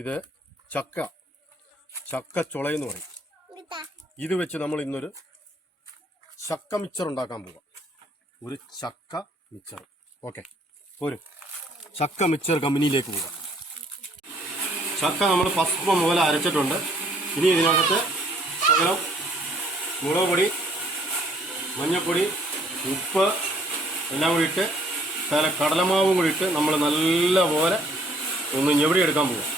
ഇത് ചക്ക. ചക്ക ചുളയെന്ന് പറയും. ഇത്. വെച്ച് നമ്മൾ ഇന്നൊരു ചക്ക മിച്ചർ ഉണ്ടാക്കാൻ പോവാം. ഒരു ചക്ക മിച്ചർ ഓക്കെ. ഒരു ചക്ക മിച്ചർ കമ്പനിയിലേക്ക് പോകാം. ചക്ക നമ്മൾ പസ്പ മുതൽ അരച്ചിട്ടുണ്ട്. ഇനി ഇതിനകത്ത് ശകലം മുളക് പൊടി മഞ്ഞൾപ്പൊടി ഉപ്പ് എല്ലാം കൂടി ഇട്ട് ശകലം കടലമാവും കൂടി ഇട്ട് നമ്മൾ നല്ലപോലെ ഒന്ന് ഞെവിടി എടുക്കാൻ പോവാം.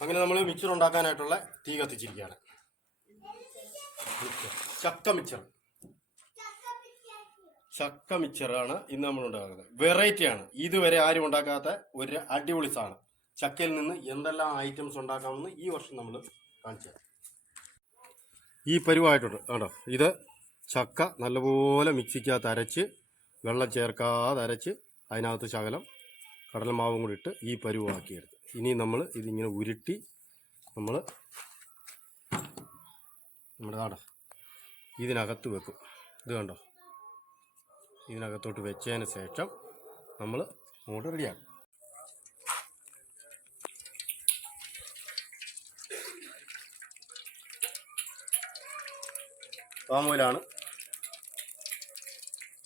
അങ്ങനെ നമ്മൾ മിച്ചർ ഉണ്ടാക്കാനായിട്ടുള്ള തീ കത്തിച്ചിരിക്കുകയാണ്. ചക്ക മിച്ചർ ചക്ക മിച്ചറാണ് ഇന്ന് നമ്മൾ ഉണ്ടാക്കുന്നത്. വെറൈറ്റിയാണ് ഇതുവരെ ആരും ഉണ്ടാക്കാത്ത ഒരു അടിപൊളി സാധനം. ചക്കയിൽ നിന്ന് എന്തെല്ലാം ഐറ്റംസ് ഉണ്ടാക്കാമെന്ന് ഈ വർഷം നമ്മൾ കാണിച്ചു ഈ പരിവായിട്ടുണ്ട്. കേട്ടോ ഇത് ചക്ക നല്ലപോലെ മിക്സിക്കകത്ത് അരച്ച് വെള്ളം ചേർക്കാതെ അരച്ച് അതിനകത്ത് ശകലം കടലമാവും കൂടി ഇട്ട് ഈ പരുവാക്കിയെടുത്ത്. ഇനി നമ്മൾ ഇതിങ്ങനെ ഉരുട്ടി നമ്മൾ നമ്മുടെ കാട ഇതിനകത്ത് വെക്കും. ഇത് കണ്ടോ? ഇതിനകത്തോട്ട് വെച്ചതിന് ശേഷം നമ്മൾ അങ്ങോട്ട് റെഡിയാക്കും. പാം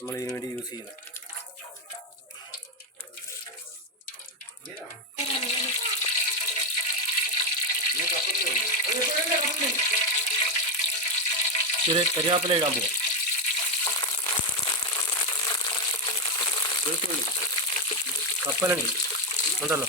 നമ്മൾ ഇതിനു വേണ്ടി യൂസ് ചെയ്യുന്നത്. ഇച്ചിരി കരിയാപ്പില ഇടാൻ പോകാം കപ്പലുണ്ട് ഉണ്ടല്ലോ.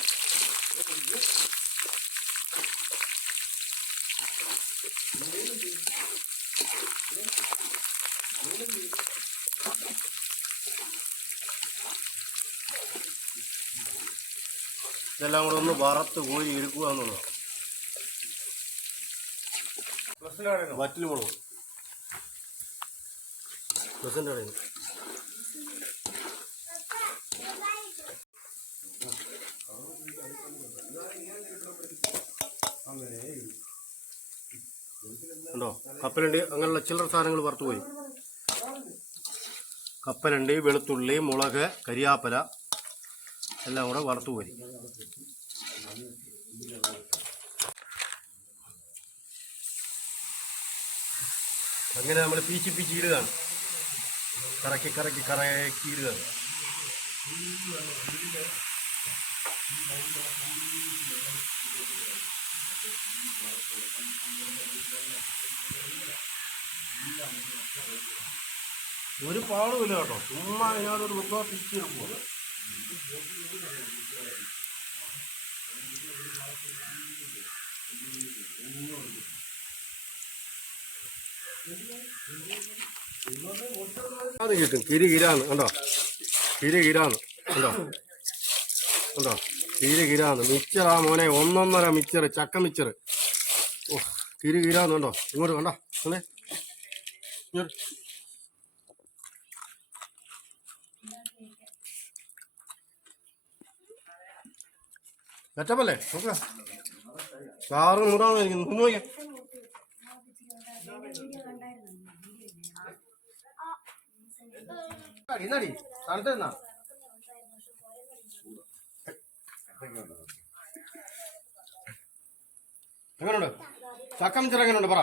ഇതെല്ലാം കൂടെ ഒന്ന് വറുത്ത് കോരി എടുക്കുക എന്നുള്ളതാണ്. വറ്റൽ മുളക്. പ്രസന്റ് കടയിൽ. ഉണ്ടോ കപ്പലണ്ടി. അങ്ങനെയുള്ള ചില്ലറ സാധനങ്ങൾ വറുത്തുപോയി പോയി കപ്പലണ്ടി വെളുത്തുള്ളി മുളക് കരിയാപ്പല എല്ലാം കൂടെ വറുത്തു പോരി അങ്ങനെ നമ്മൾ പീച്ചി പീച്ചി ഇടുകയാണ്. കറക്കി കറക്കി കറക്കി ഇടുകയാണ്. ഒരു പാടുമില്ല കേട്ടോ. ചുമ്മാ അതിനകത്തൊരു മുത്തോ പിച്ച് എടുക്കുക അത് കിട്ടും. കിരി കിരാന്ന്. കണ്ടോ? കിരി കിരാന്ന്. കണ്ടോ? കണ്ടോ? കിരി കിരാന്ന്. മിച്ചറാ മോനെ ഒന്നൊന്നര മിച്ചർ ചക്ക മിച്ചർ ഓ കിരി കിരാന്ന് കണ്ടോ? ഇങ്ങോട്ട് കണ്ടോ? അല്ലേ സെറ്റപ്പല്ലേ സാറ് കാറ് നൂറാന്ന് നിന്ന് നോക്കിയാ. ഇന്നടി തണുത്ത നിന്നാ. എങ്ങനെയുണ്ട് ചക്ക മിച്ചർ പറ.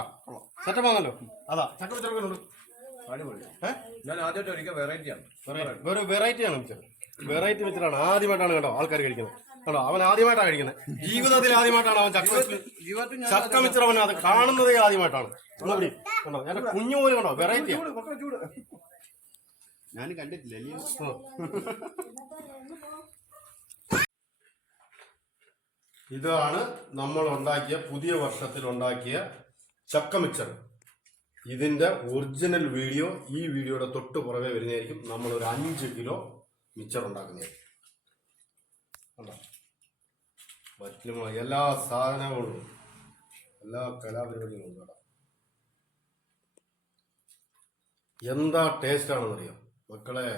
സെറ്റപ്പാണല്ലോ അതാ ചക്ക ചിറങ്ങനുണ്ട്? ഞാൻ ആദ്യമായിട്ട് ഒരിക്കൽ വെറൈറ്റി ആണ്. വെറൈറ്റി വെറൈറ്റിയാണ് മിച്ചറാണ് ആദ്യമായിട്ടാണ് കേട്ടോ ആൾക്കാർ കഴിക്കുന്നത്. കേട്ടോ അവൻ ആദ്യമായിട്ടാണ് കഴിക്കുന്നത് ജീവിതത്തിൽ ആദ്യമായിട്ടാണ് അവൻ ചക്ക മിച്ചർ അവൻ അത് കാണുന്നതേ ആദ്യമായിട്ടാണ്. കണ്ടോ? എന്റെ കുഞ്ഞു പോലും കണ്ടോ? വെറൈറ്റി ഞാൻ കണ്ടിട്ടില്ല ഇതാണ് നമ്മൾ ഉണ്ടാക്കിയ പുതിയ വർഷത്തിൽ ഉണ്ടാക്കിയ ചക്ക മിച്ചർ. ഇതിന്റെ ഒറിജിനൽ വീഡിയോ ഈ വീഡിയോയുടെ തൊട്ട് പുറകെ വരുന്നതായിരിക്കും നമ്മൾ ഒരു അഞ്ച് കിലോ മിച്ചർ ഉണ്ടാക്കുന്നതായിരിക്കും കണ്ടോ? വറ്റലുമുളക് എല്ലാ സാധനങ്ങളും എല്ലാ കലാപരിപാടികളും ഉണ്ട് എന്താ ടേസ്റ്റ് ആണെന്നറിയാം? മക്കളെ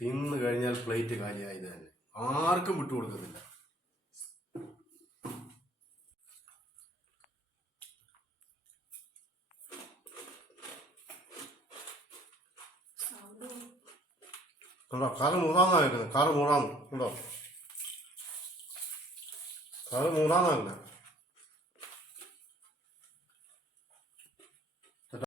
തിന്നു കഴിഞ്ഞാൽ പ്ലേറ്റ് കാര്യമായി തന്നെ. ആർക്കും വിട്ടുകൊടുക്കുന്നില്ല കണ്ടോ? കറ മൂടാന്നാ വെക്കുന്നത് കറ മൂടാന്ന് കണ്ടോ? അത് മൂന്നാം